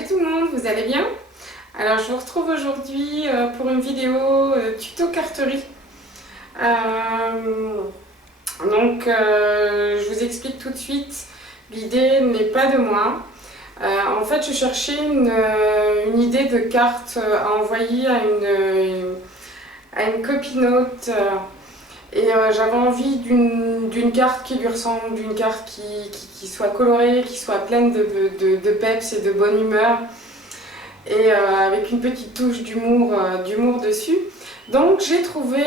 Salut tout le monde, vous allez bien? Alors je vous retrouve aujourd'hui pour une vidéo tuto carterie. Je vous explique tout de suite, l'idée n'est pas de moi. En fait je cherchais une idée de carte à envoyer à une copinote. J'avais envie d'une carte qui lui ressemble, d'une carte qui soit colorée, qui soit pleine de peps et de bonne humeur, avec une petite touche d'humour dessus. Donc j'ai trouvé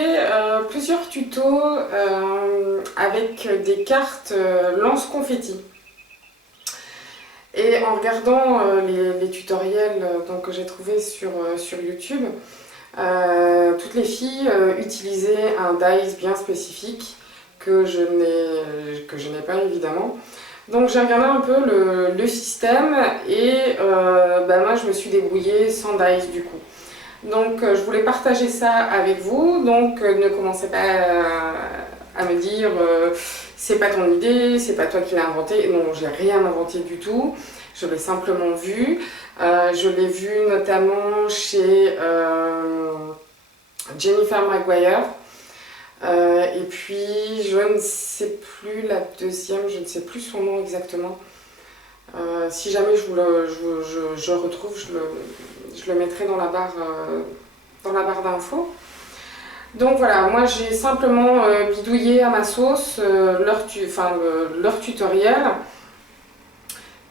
plusieurs tutos avec des cartes lance-confetti. Et en regardant les tutoriels que j'ai trouvés sur YouTube, toutes les filles utilisaient un dies bien spécifique que je n'ai pas évidemment. Donc j'ai regardé un peu le système et moi je me suis débrouillée sans dies du coup. Donc je voulais partager ça avec vous, donc ne commencez pas à me dire c'est pas ton idée, c'est pas toi qui l'as inventé. Non, j'ai rien inventé du tout, je l'ai simplement vu. Je l'ai vu notamment chez Jennifer Maguire. Et puis je ne sais plus la deuxième, je ne sais plus son nom exactement. Si jamais je retrouve, je le mettrai dans la barre d'infos. Donc voilà, moi j'ai simplement bidouillé à ma sauce leur tutoriel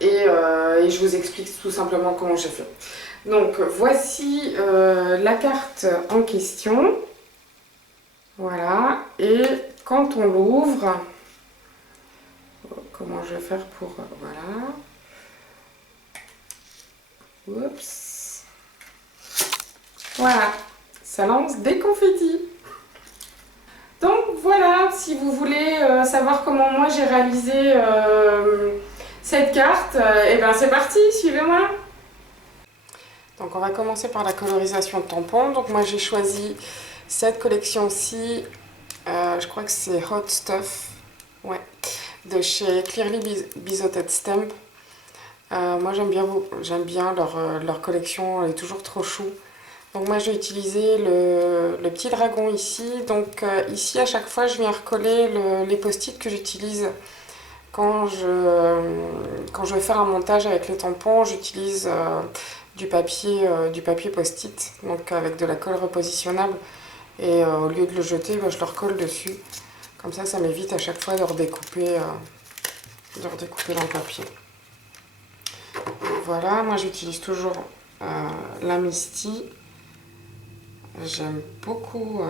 et je vous explique tout simplement comment j'ai fait. Donc voici la carte en question. Voilà, et quand on l'ouvre, comment je vais faire pour... voilà. Oups. Voilà, ça lance des confettis. Donc voilà, si vous voulez savoir comment moi j'ai réalisé cette carte, et bien c'est parti, suivez-moi. Donc on va commencer par la colorisation de tampons. Donc moi j'ai choisi cette collection-ci, je crois que c'est Hot Stuff, ouais, de chez Clearly Bizzotted Stamp. Moi j'aime bien leur collection, elle est toujours trop chou. Donc moi j'ai utilisé le petit dragon ici. Donc ici à chaque fois je viens recoller les post-it que j'utilise quand je vais faire un montage avec les tampons. J'utilise du papier post-it, donc avec de la colle repositionnable. Et au lieu de le jeter, je le recolle dessus. Comme ça m'évite à chaque fois de redécouper dans le papier. Voilà, moi j'utilise toujours la Misty. J'aime beaucoup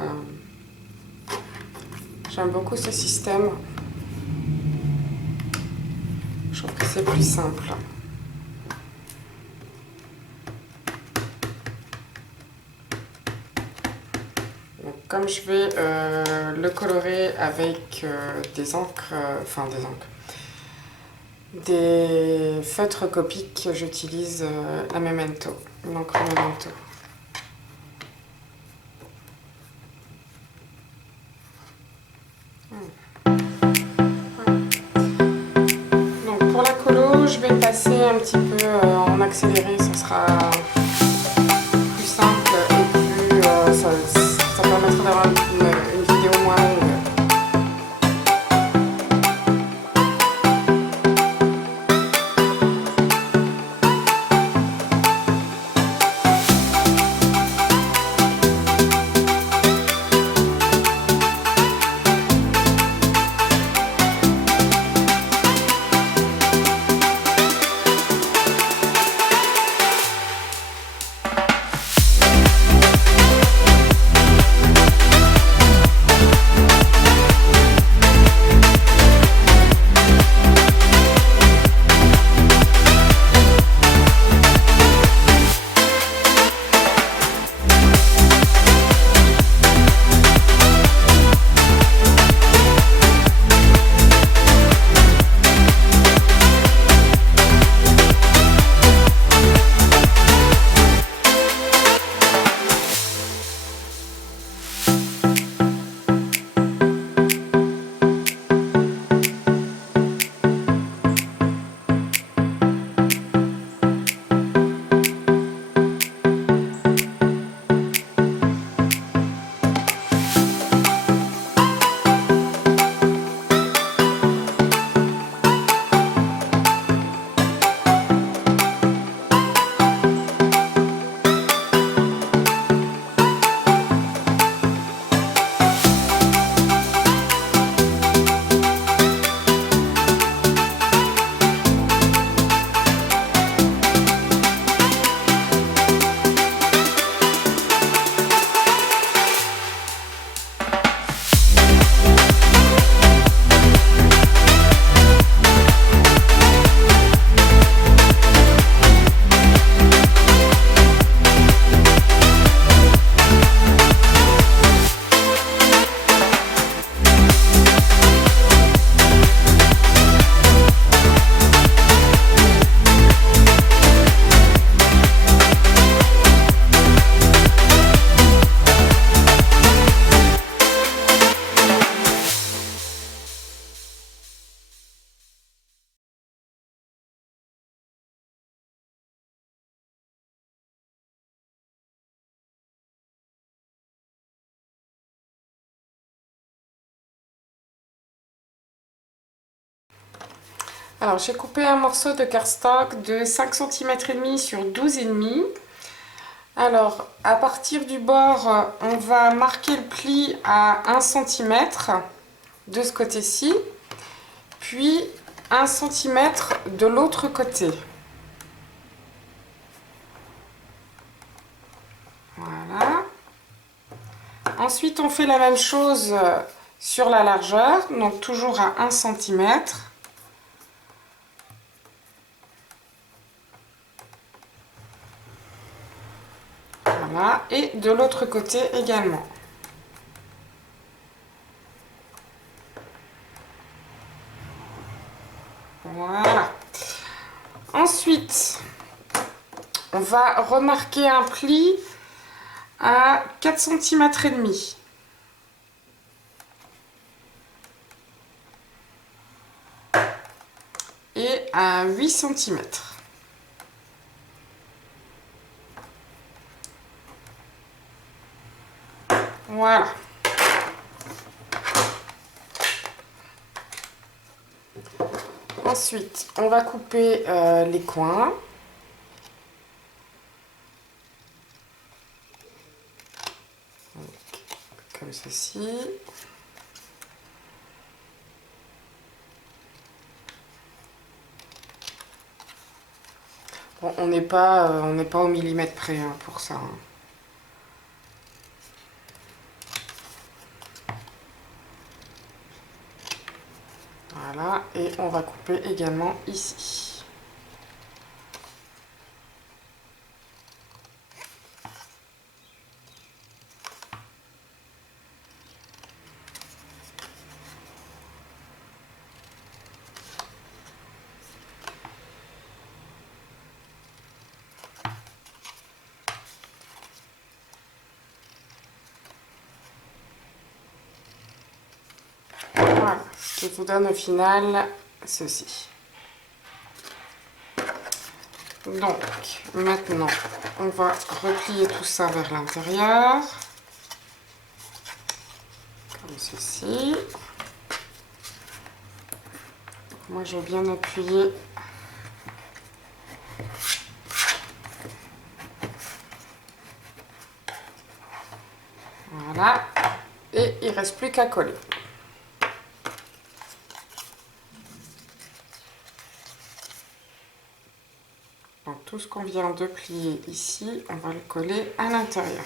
ce système. Je trouve que c'est plus simple. Donc, comme je vais le colorer avec des feutres Copic, j'utilise la Memento, l'encre Memento. Donc pour la colo, je vais passer un petit peu en accéléré, ça sera plus simple et plus ça permettra d'avoir une vidéo moins longue. Alors j'ai coupé un morceau de cardstock de 5 cm et demi sur 12,5. Alors à partir du bord, on va marquer le pli à 1 cm de ce côté-ci, puis 1 cm de l'autre côté. Voilà. Ensuite on fait la même chose sur la largeur, donc toujours à 1 cm. Voilà, et de l'autre côté également. Voilà. Ensuite, on va remarquer un pli à 4 cm et demi. Et à 8 cm. Voilà. Ensuite, on va couper les coins. Donc, comme ceci. Bon, on n'est pas au millimètre près hein, pour ça. Hein. Voilà, et on va couper également ici. Voilà, ce qui vous donne au final ceci. Donc, maintenant, on va replier tout ça vers l'intérieur. Comme ceci. Donc, moi, je vais bien appuyer. Voilà. Et il ne reste plus qu'à coller. Donc, tout ce qu'on vient de plier ici, on va le coller à l'intérieur.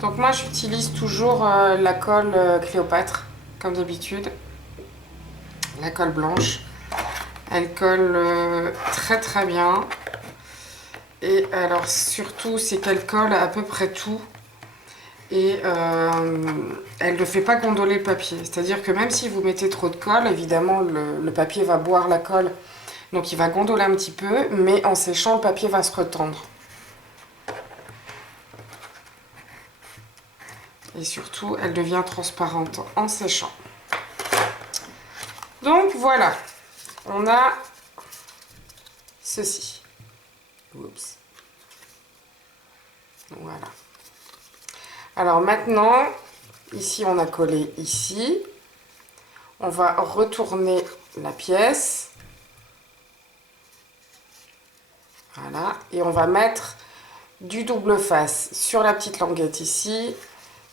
Donc moi j'utilise toujours la colle Cléopâtre, comme d'habitude. La colle blanche. Elle colle très très bien. Et alors surtout c'est qu'elle colle à peu près tout. Et elle ne fait pas gondoler le papier. C'est-à-dire que même si vous mettez trop de colle, évidemment le papier va boire la colle. Donc il va gondoler un petit peu, mais en séchant le papier va se retendre. Et surtout, elle devient transparente en séchant. Donc voilà, on a ceci. Oups. Voilà. Alors maintenant, ici on a collé ici. On va retourner la pièce. Voilà. Et on va mettre du double face sur la petite languette ici.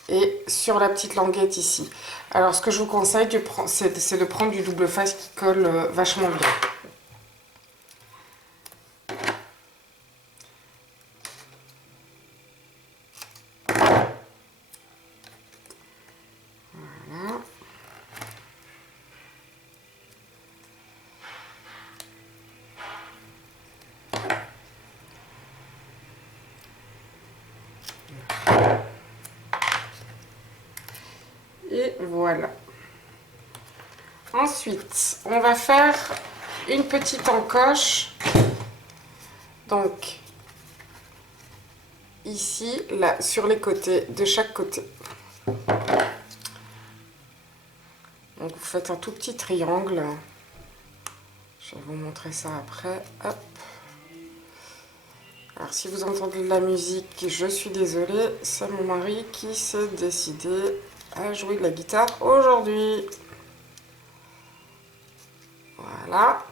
Et sur la petite languette ici. Alors ce que je vous conseille, c'est de prendre du double face qui colle vachement bien. Voilà. Et voilà. Ensuite, on va faire une petite encoche. Donc, ici, là, sur les côtés, de chaque côté. Donc, vous faites un tout petit triangle. Je vais vous montrer ça après. Hop. Alors si vous entendez de la musique, je suis désolée, c'est mon mari qui s'est décidé à jouer de la guitare aujourd'hui. Voilà.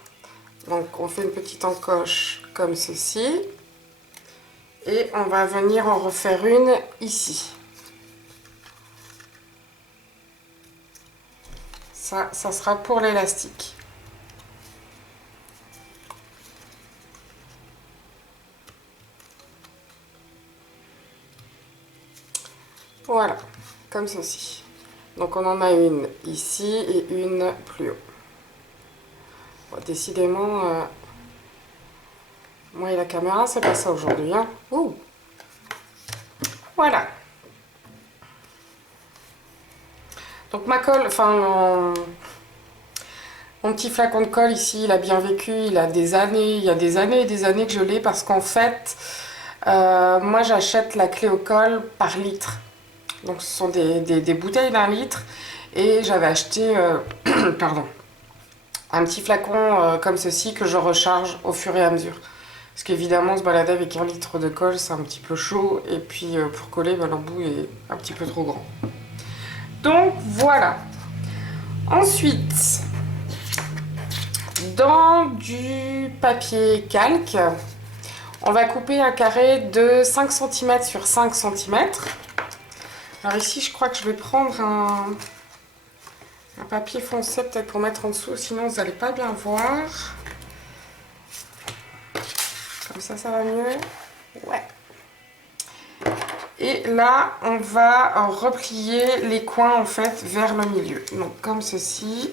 Donc on fait une petite encoche comme ceci. Et on va venir en refaire une ici. Ça sera pour l'élastique. Voilà, comme ceci. Donc on en a une ici et une plus haut. Bon, décidément, moi et la caméra, c'est pas ça aujourd'hui. Hein. Ouh. Voilà. Donc ma colle, enfin mon petit flacon de colle ici, il a bien vécu, il a des années, il y a des années et des années que je l'ai parce qu'en fait, moi j'achète la clé au colle par litre. Donc ce sont des bouteilles d'1 litre et j'avais acheté pardon, un petit flacon comme ceci que je recharge au fur et à mesure. Parce qu'évidemment se balader avec 1 litre de colle c'est un petit peu chaud et puis pour coller l'embout est un petit peu trop grand. Donc voilà. Ensuite, dans du papier calque, on va couper un carré de 5 cm sur 5 cm. Alors ici, je crois que je vais prendre un papier foncé peut-être pour mettre en dessous, sinon vous n'allez pas bien voir. Comme ça va mieux. Ouais. Et là, on va replier les coins en fait vers le milieu. Donc comme ceci.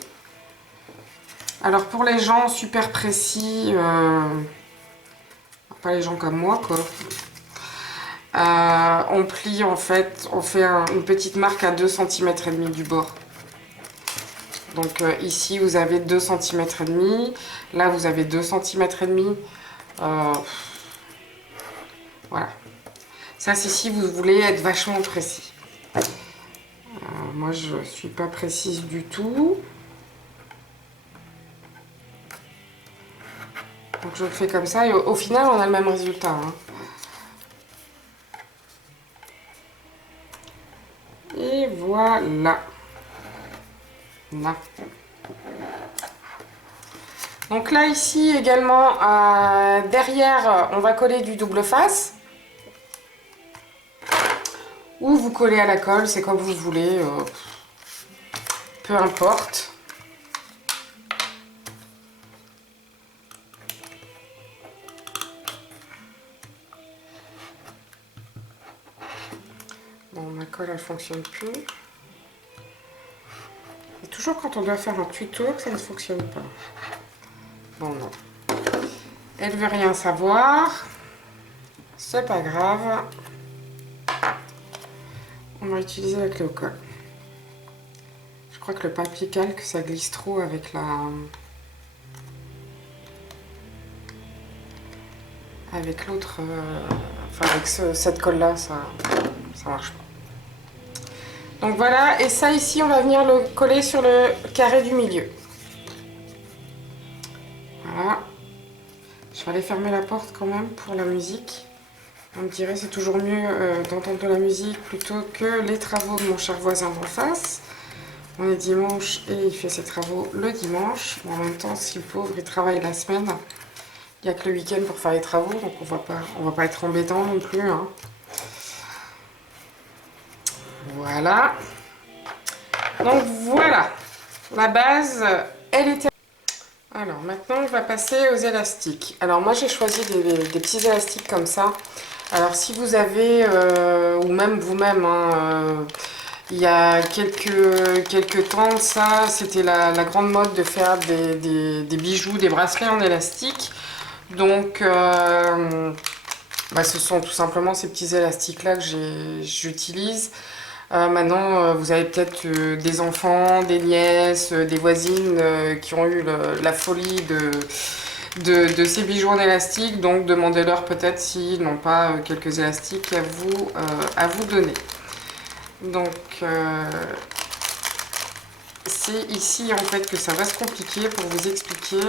Alors pour les gens super précis, pas les gens comme moi quoi. On plie en fait, on fait une petite marque à 2,5 cm du bord. Donc ici vous avez 2,5 cm, là vous avez 2,5 cm. Voilà. Ça c'est si vous voulez être vachement précis. Moi je suis pas précise du tout. Donc je le fais comme ça et au final on a le même résultat. Hein. Et voilà. Là. Donc là ici également derrière on va coller du double face. Ou vous collez à la colle, c'est comme vous voulez. Peu importe. Bon, ma colle elle fonctionne plus. Et toujours quand on doit faire un tuto que ça ne fonctionne pas. Bon non. Elle veut rien savoir. C'est pas grave. On va utiliser la clé au colle. Je crois que le papier calque ça glisse trop avec la... Avec l'autre... Enfin avec cette colle là, ça marche pas. Donc voilà, et ça ici on va venir le coller sur le carré du milieu. Voilà. Je vais aller fermer la porte quand même pour la musique. On me dirait c'est toujours mieux d'entendre de la musique plutôt que les travaux de mon cher voisin d'en face. On est dimanche et il fait ses travaux le dimanche. Bon, en même temps, si le pauvre il travaille la semaine, il n'y a que le week-end pour faire les travaux, donc on va pas être embêtant non plus. Hein. Voilà. Donc voilà, la base, elle était... Alors maintenant, on va passer aux élastiques. Alors moi, j'ai choisi des petits élastiques comme ça. Alors si vous avez, ou même vous-même, hein, il y a quelques temps de ça, c'était la grande mode de faire des bijoux, des bracelets en élastique. Donc, ce sont tout simplement ces petits élastiques-là que j'utilise. Maintenant, vous avez peut-être des enfants, des nièces, des voisines qui ont eu la folie de ces bijoux en élastique. Donc, demandez-leur peut-être s'ils n'ont pas quelques élastiques à vous donner. Donc, c'est ici en fait que ça va se compliquer pour vous expliquer.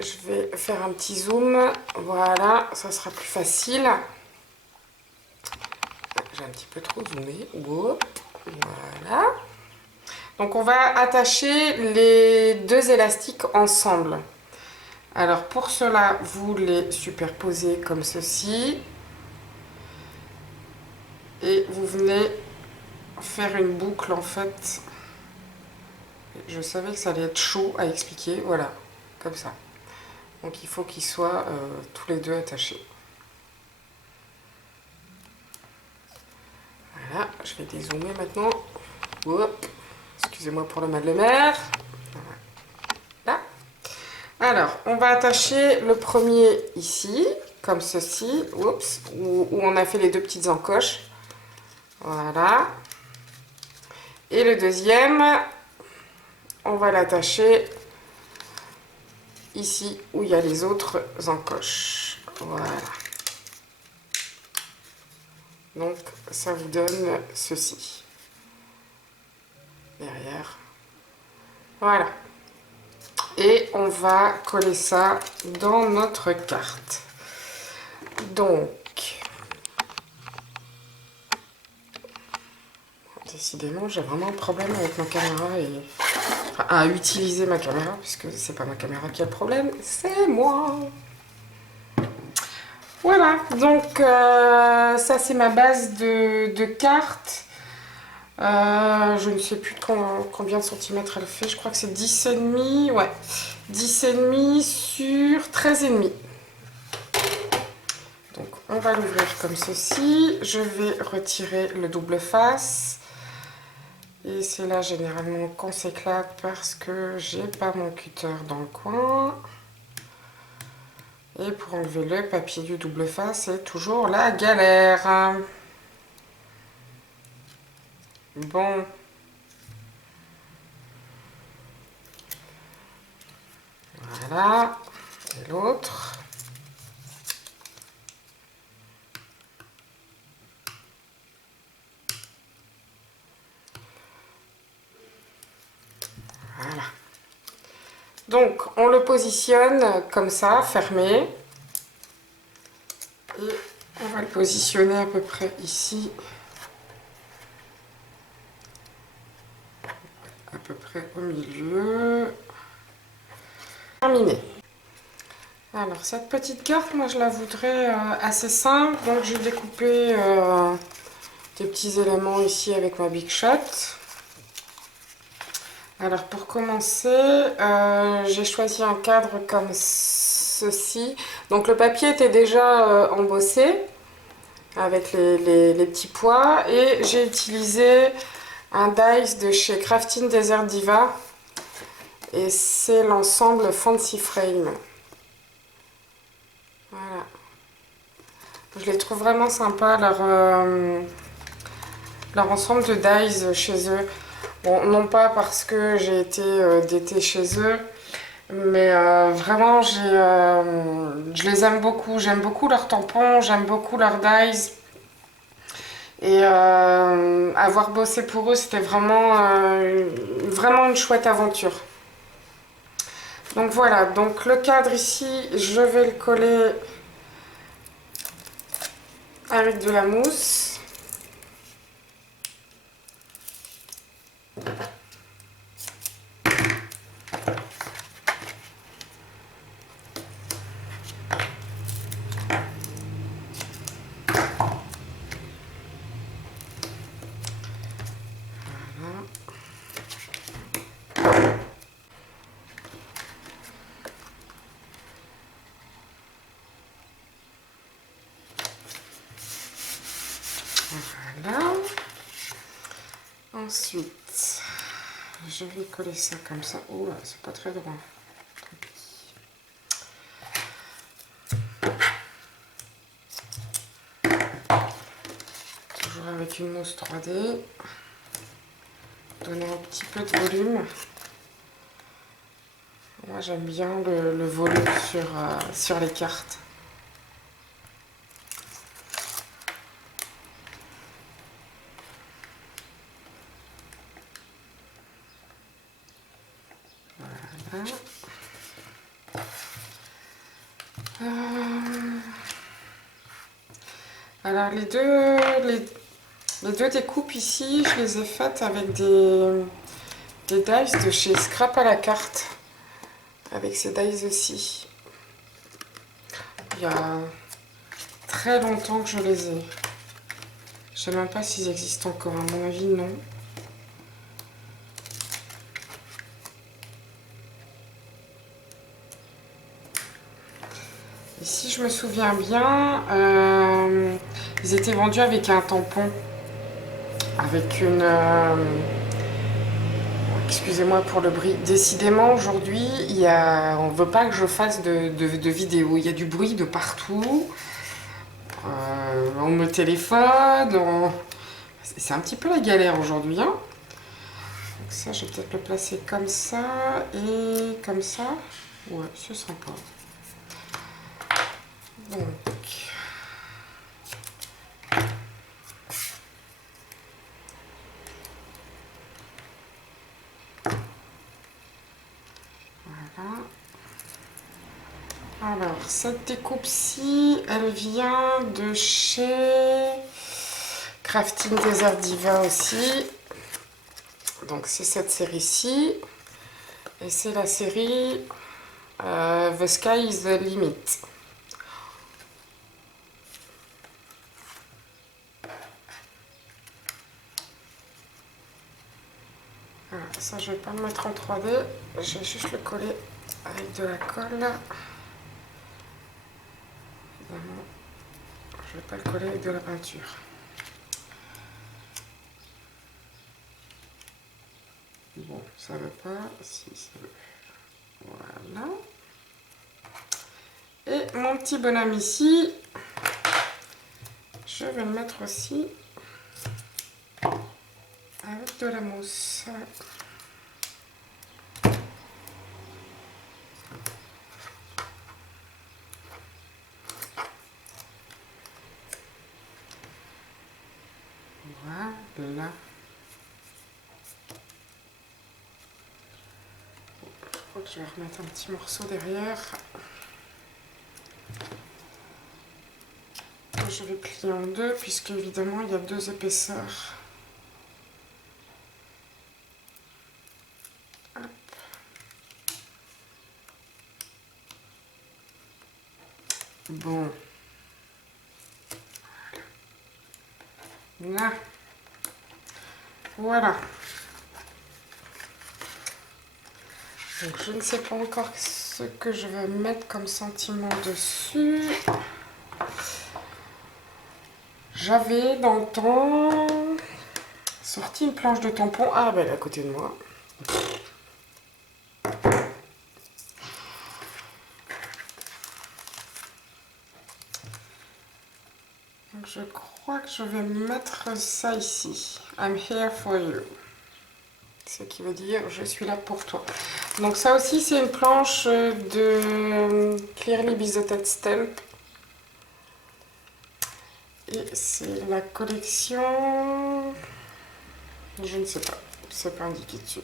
je vais faire un petit zoom. Voilà, ça sera plus facile. J'ai un petit peu trop zoomé. Voilà. Donc on va attacher les deux élastiques ensemble. Alors pour cela, vous les superposez comme ceci. Et vous venez faire une boucle en fait. Je savais que ça allait être chaud à expliquer. Voilà, comme ça. Donc il faut qu'ils soient tous les deux attachés. Voilà, je vais dézoomer maintenant. Hop. Excusez-moi pour le mal de mer. Voilà. Alors, on va attacher le premier ici, comme ceci. Oups, où on a fait les deux petites encoches. Voilà. Et le deuxième, on va l'attacher ici où il y a les autres encoches. Voilà. Donc, ça vous donne ceci. Derrière. Voilà. Et on va coller ça dans notre carte. Donc, décidément, j'ai vraiment un problème avec ma caméra et enfin, à utiliser ma caméra, puisque c'est pas ma caméra qui a le problème, c'est moi. Voilà, donc ça c'est ma base de cartes. Je ne sais plus combien de centimètres elle fait, je crois que c'est 10,5, ouais, 10,5 sur 13,5. Donc on va l'ouvrir comme ceci, je vais retirer le double face. Et c'est là généralement qu'on s'éclate parce que j'ai pas mon cutter dans le coin. Et pour enlever le papier du double face, c'est toujours la galère. Bon. Voilà. Et l'autre. Voilà. Donc, on le positionne comme ça, fermé. Et on va le positionner à peu près ici. À peu près au milieu. Terminé. Alors, cette petite carte, moi, je la voudrais assez simple. Donc, j'ai découpé des petits éléments ici avec ma Big Shot. Alors, pour commencer, j'ai choisi un cadre comme ceci. Donc, le papier était déjà embossé avec les petits pois. Et j'ai utilisé un dies de chez Crafting Desert Diva. Et c'est l'ensemble Fancy Frame. Voilà. Je les trouve vraiment sympas, leur ensemble de dies chez eux. Bon, non pas parce que j'ai été d'été chez eux, mais vraiment, je les aime beaucoup. J'aime beaucoup leurs tampons, j'aime beaucoup leurs dies. Et avoir bossé pour eux, c'était vraiment une chouette aventure. Donc voilà, donc le cadre ici, je vais le coller avec de la mousse. Voilà. Ensuite, je vais coller ça comme ça. Oh là, c'est pas très droit. Toujours avec une mousse 3D. Donner un petit peu de volume. Moi, j'aime bien le volume sur les cartes. Voilà. Alors les deux découpes ici, je les ai faites avec des dies de chez Scrap à la carte. Avec ces dies aussi. Il y a très longtemps que je les ai. Je ne sais même pas s'ils existent encore, à mon avis non. Et si je me souviens bien, ils étaient vendus avec un tampon. Avec une... excusez-moi pour le bruit. Décidément, aujourd'hui, on ne veut pas que je fasse de vidéo. Il y a du bruit de partout. On me téléphone. C'est un petit peu la galère aujourd'hui. Hein. Donc ça, je vais peut-être le placer comme ça et comme ça. Ouais, c'est sympa. Donc... Alors, cette découpe-ci, elle vient de chez Crafting Desert Diva aussi. Donc, c'est cette série-ci. Et c'est la série The Sky is the Limit. Voilà, ça, je ne vais pas le mettre en 3D. Je vais juste le coller avec de la colle. Évidemment, je ne vais pas le coller avec de la peinture. Bon, ça ne veut pas. Si, ça veut. Voilà. Et mon petit bonhomme ici, je vais le mettre aussi avec de la mousse. Voilà. Je crois que je vais remettre un petit morceau derrière. Je vais plier en deux puisque évidemment il y a deux épaisseurs. Hop. Bon. Là. Voilà. Donc je ne sais pas encore ce que je vais mettre comme sentiment dessus. J'avais dans le temps sorti une planche de tampon. Ah ben elle est à côté de moi. Donc je crois que je vais mettre ça ici. I'm here for you. Ce qui veut dire je suis là pour toi. Donc ça aussi c'est une planche de Clearly Biseauted Stamp. Et c'est la collection... Je ne sais pas, c'est pas indiqué dessus.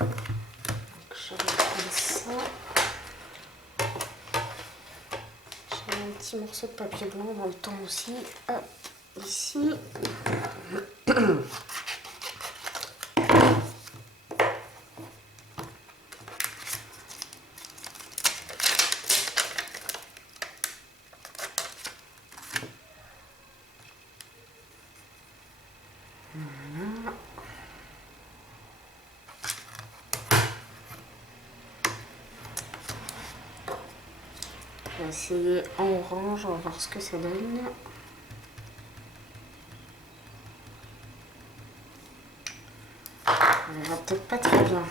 Donc je vais prendre ça. J'ai un petit morceau de papier blanc dans le temps aussi. Hop, ici. On va essayer en orange, on va voir ce que ça donne. On verra peut-être pas très bien.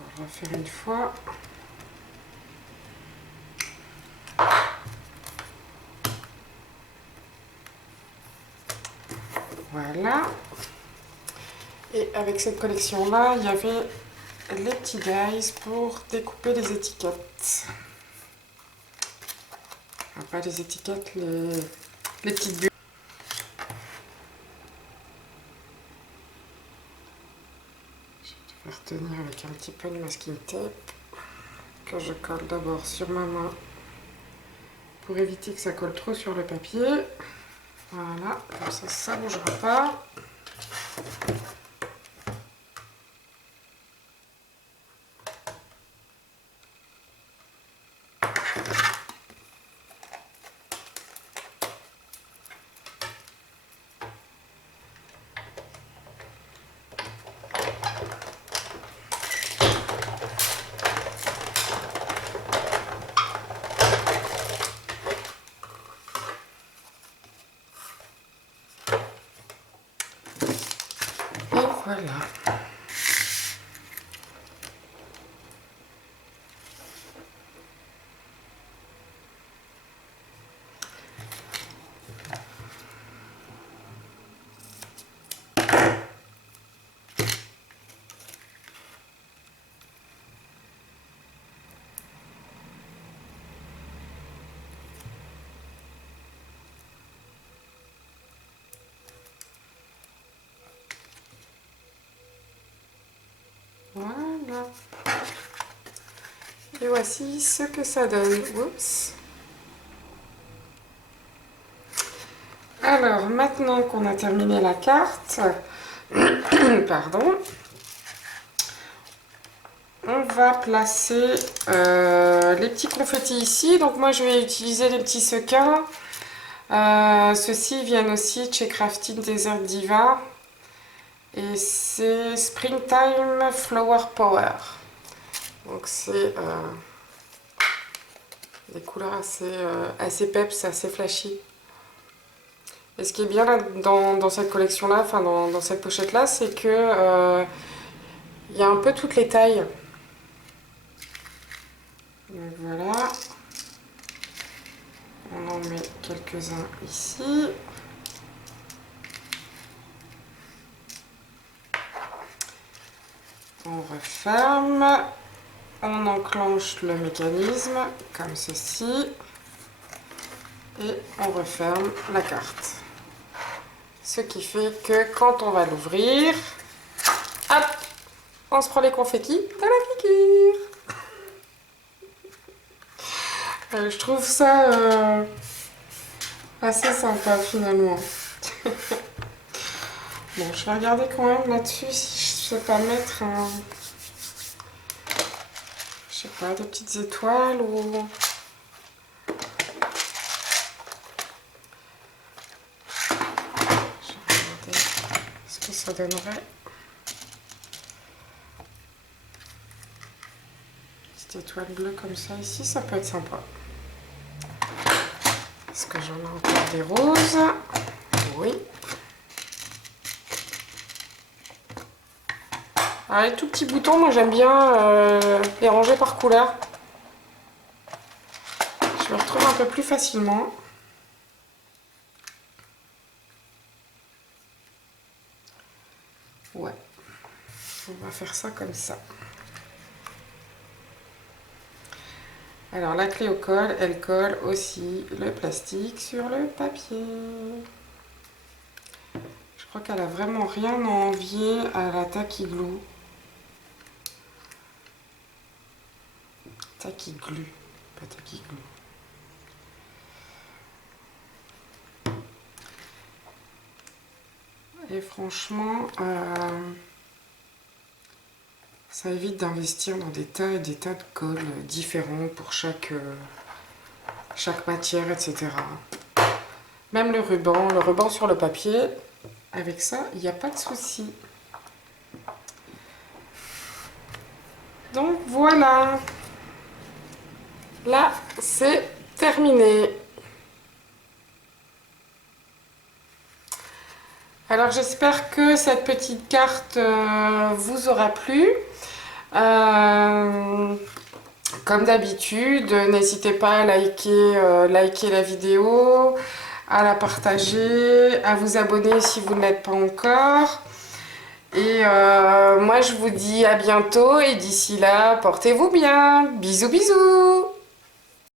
On va refaire une fois. Voilà. Et avec cette collection-là, il y avait les petits dies pour découper les étiquettes. Enfin, pas les étiquettes, les petites bulles. Je vais retenir avec un petit peu de masking tape que je colle d'abord sur ma main pour éviter que ça colle trop sur le papier. Voilà, comme ça ne bougera pas. Voilà. Voilà. Et voici ce que ça donne. Oups. Alors, maintenant qu'on a terminé la carte, pardon, on va placer les petits confettis ici. Donc moi, je vais utiliser les petits sequins. Ceux-ci viennent aussi de chez Crafting Desert Diva. Et c'est Springtime Flower Power. Donc c'est des couleurs assez peps, assez flashy. Et ce qui est bien là, dans cette collection-là, enfin dans cette pochette-là, c'est que il y a un peu toutes les tailles. Donc voilà. On en met quelques-uns ici. On referme. On enclenche le mécanisme comme ceci. Et on referme la carte. Ce qui fait que quand on va l'ouvrir, hop, on se prend les confettis dans la figure. Je trouve ça assez sympa finalement. Bon, je vais regarder quand même là-dessus si je sais pas mettre je sais pas, des petites étoiles ou... Je vais regarder ce que ça donnerait. Petite étoile bleue comme ça ici, ça peut être sympa. Est-ce que j'en ai encore des roses? Oui. Ah, les tout petits boutons, moi j'aime bien les ranger par couleur. Je les retrouve un peu plus facilement. Ouais. On va faire ça comme ça. Alors la clé au col, elle colle aussi le plastique sur le papier. Je crois qu'elle a vraiment rien à envier à la Tacky Glue. Tacky Glue, pas Tacky Glue. Et franchement, ça évite d'investir dans des tas et des tas de cols différents pour chaque matière, etc. Même le ruban sur le papier, avec ça, il n'y a pas de souci. Donc voilà. Là, c'est terminé. Alors j'espère que cette petite carte vous aura plu. Comme d'habitude, n'hésitez pas à liker la vidéo, à la partager, à vous abonner si vous ne l'êtes pas encore. Et moi je vous dis à bientôt et d'ici là, portez-vous bien. Bisous bisous.